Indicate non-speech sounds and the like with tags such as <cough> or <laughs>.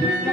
Thank <laughs> you.